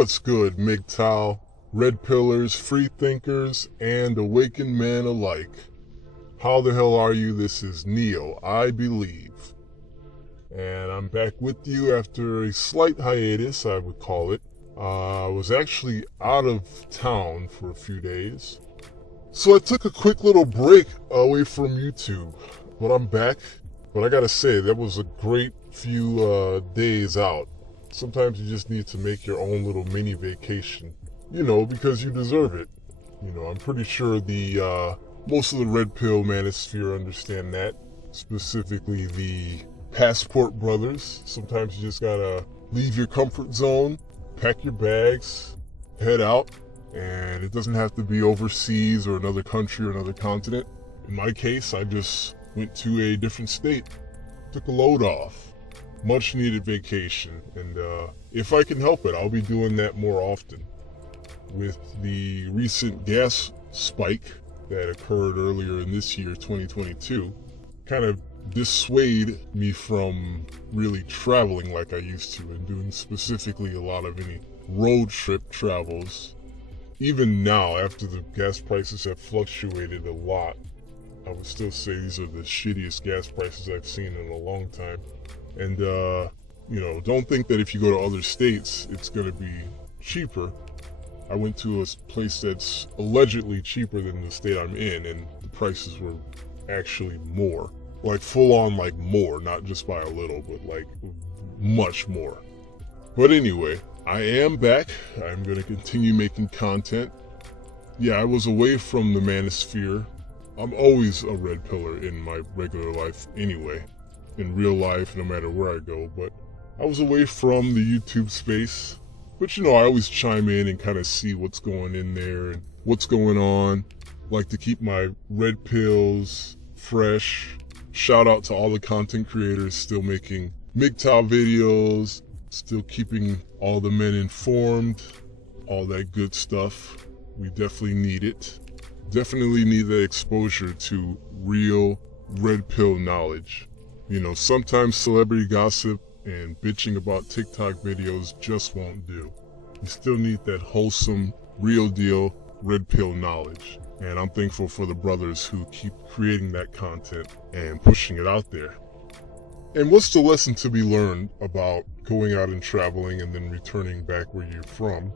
What's good, MGTOW, Red Pillars, Free Thinkers, and Awakened Man alike? How the hell are you? This is Neo, I believe. And I'm back with you after a slight hiatus, I would call it. I was actually out of town for a few days. So I took a quick little break away from YouTube. But I'm back. But I gotta say, that was a great few days out. Sometimes you just need to make your own little mini vacation. Because you deserve it. I'm pretty sure the most of the Red Pill manosphere understand that. Specifically the Passport Brothers. Sometimes you just gotta leave your comfort zone, pack your bags, head out, and it doesn't have to be overseas or another country or another continent. In my case, I just went to a different state, took a load off. Much needed vacation, and if I can help it, I'll be doing that more often. With the recent gas spike that occurred earlier in this year, 2022, kind of dissuade me from really traveling like I used to and doing specifically a lot of any road trip travels. Even now, after the gas prices have fluctuated a lot, I would still say these are the shittiest gas prices I've seen in a long time. And, don't think that if you go to other states, it's going to be cheaper. I went to a place that's allegedly cheaper than the state I'm in, and the prices were actually more. Like, full on, like, more. Not just by a little, but, like, much more. But anyway, I am back. I'm going to continue making content. Yeah, I was away from the manosphere. I'm always a red pillar in my regular life anyway. In real life, no matter where I go, but I was away from the YouTube space. But I always chime in and kind of see what's going in there and what's going on. Like to keep my red pills fresh. Shout out to all the content creators still making MGTOW videos, still keeping all the men informed, all that good stuff. We definitely need it. Definitely need the exposure to real red pill knowledge. Sometimes celebrity gossip and bitching about TikTok videos just won't do. You still need that wholesome, real deal, red pill knowledge. And I'm thankful for the brothers who keep creating that content and pushing it out there. And what's the lesson to be learned about going out and traveling and then returning back where you're from?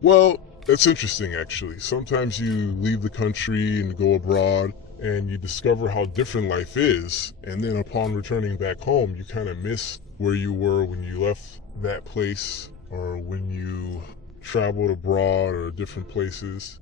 Well, that's interesting actually. Sometimes you leave the country and go abroad and you discover how different life is, and then upon returning back home, you kind of miss where you were when you left that place, or when you traveled abroad or different places.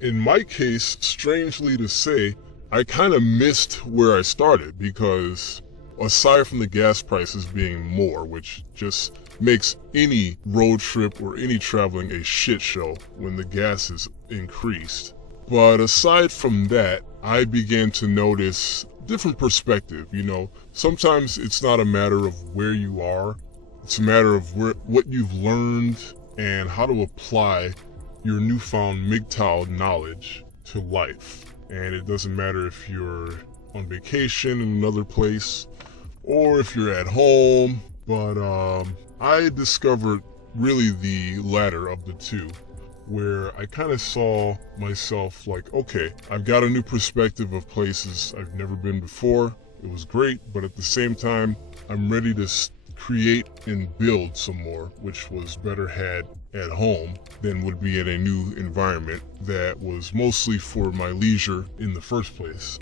In my case, strangely to say, I kind of missed where I started, because aside from the gas prices being more, which just makes any road trip or any traveling a shit show when the gas is increased. But aside from that, I began to notice different perspective. Sometimes it's not a matter of where you are. It's a matter of what you've learned and how to apply your newfound MGTOW knowledge to life. And it doesn't matter if you're on vacation in another place or if you're at home. But I discovered really the latter of the two, where I kind of saw myself like, okay, I've got a new perspective of places I've never been before. It was great, but at the same time, I'm ready to create and build some more, which was better had at home than would be in a new environment that was mostly for my leisure in the first place.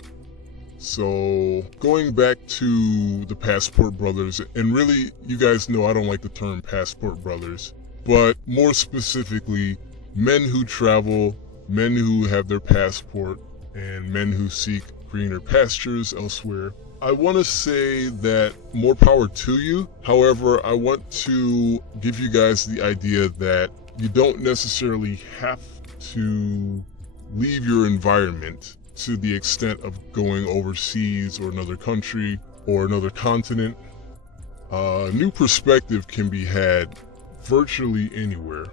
So going back to the Passport Brothers, and really, you guys know I don't like the term Passport Brothers, but more specifically, men who travel, men who have their passport, and men who seek greener pastures elsewhere. I want to say that more power to you. However, I want to give you guys the idea that you don't necessarily have to leave your environment to the extent of going overseas or another country or another continent. A new perspective can be had virtually anywhere.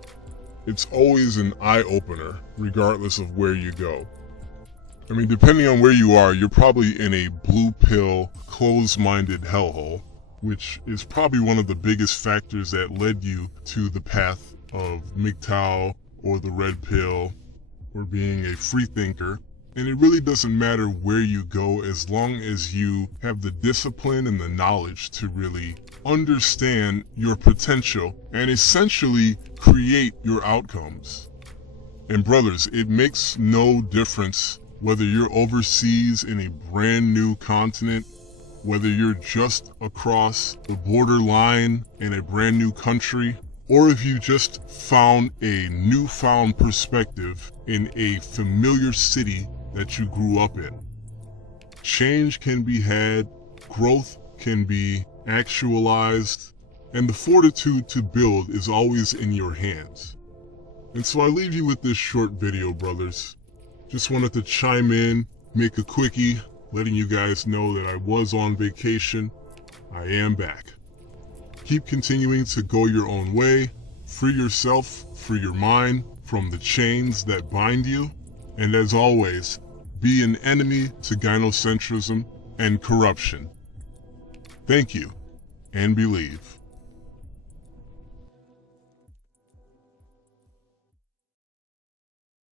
It's always an eye-opener, regardless of where you go. I mean, depending on where you are, you're probably in a blue pill, closed-minded hellhole, which is probably one of the biggest factors that led you to the path of MGTOW or the Red Pill or being a free thinker. And it really doesn't matter where you go as long as you have the discipline and the knowledge to really understand your potential and essentially create your outcomes. And brothers, it makes no difference whether you're overseas in a brand new continent, whether you're just across the borderline in a brand new country, or if you just found a newfound perspective in a familiar city that you grew up in. Change can be had, growth can be actualized, and the fortitude to build is always in your hands. And so I leave you with this short video, brothers. Just wanted to chime in, make a quickie, letting you guys know that I was on vacation. I am back. Keep continuing to go your own way, free yourself, free your mind from the chains that bind you, and as always, be an enemy to gynocentrism and corruption. Thank you, and believe.